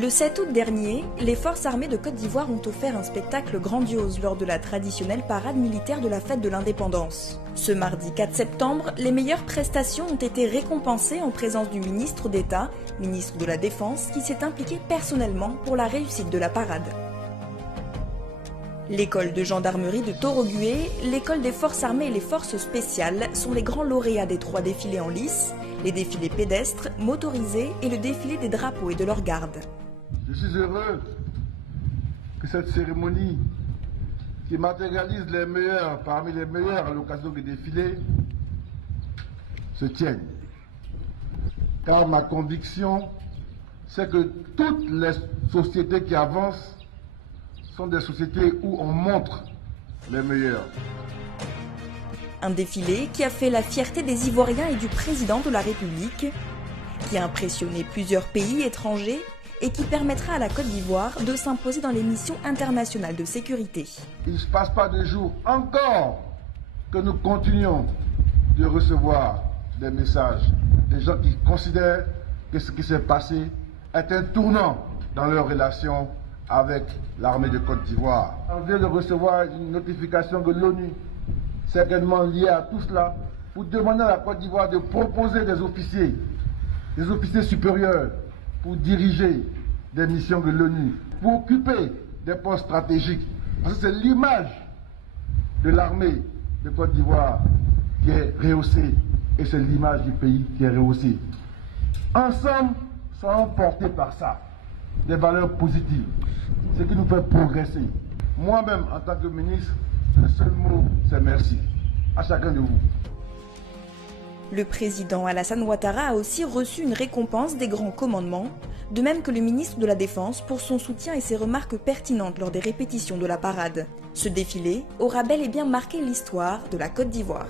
Le 7 août dernier, les forces armées de Côte d'Ivoire ont offert un spectacle grandiose lors de la traditionnelle parade militaire de la fête de l'indépendance. Ce mardi 4 septembre, les meilleures prestations ont été récompensées en présence du ministre d'État, ministre de la Défense, qui s'est impliqué personnellement pour la réussite de la parade. L'école de gendarmerie de Torogué, l'école des forces armées et les forces spéciales sont les grands lauréats des 3 défilés en lice, les défilés pédestres, motorisés et le défilé des drapeaux et de leurs gardes. Je suis heureux que cette cérémonie qui matérialise les meilleurs parmi les meilleurs à l'occasion des défilés se tienne. Car ma conviction, c'est que toutes les sociétés qui avancent sont des sociétés où on montre les meilleurs. Un défilé qui a fait la fierté des Ivoiriens et du président de la République, qui a impressionné plusieurs pays étrangers et qui permettra à la Côte d'Ivoire de s'imposer dans les missions internationales de sécurité. Il ne se passe pas de jour encore que nous continuons de recevoir des messages des gens qui considèrent que ce qui s'est passé est un tournant dans leurs relations avec l'armée de Côte d'Ivoire. On vient de recevoir une notification de l'ONU, certainement liée à tout cela, pour demander à la Côte d'Ivoire de proposer des officiers supérieurs, pour diriger des missions de l'ONU, pour occuper des postes stratégiques. Parce que c'est l'image de l'armée de Côte d'Ivoire qui est rehaussée et c'est l'image du pays qui est rehaussée. Ensemble, soyons portés par ça, des valeurs positives, ce qui nous fait progresser. Moi-même, en tant que ministre, le seul mot, c'est merci à chacun de vous. Le président Alassane Ouattara a aussi reçu une récompense des grands commandements, de même que le ministre de la Défense pour son soutien et ses remarques pertinentes lors des répétitions de la parade. Ce défilé aura bel et bien marqué l'histoire de la Côte d'Ivoire.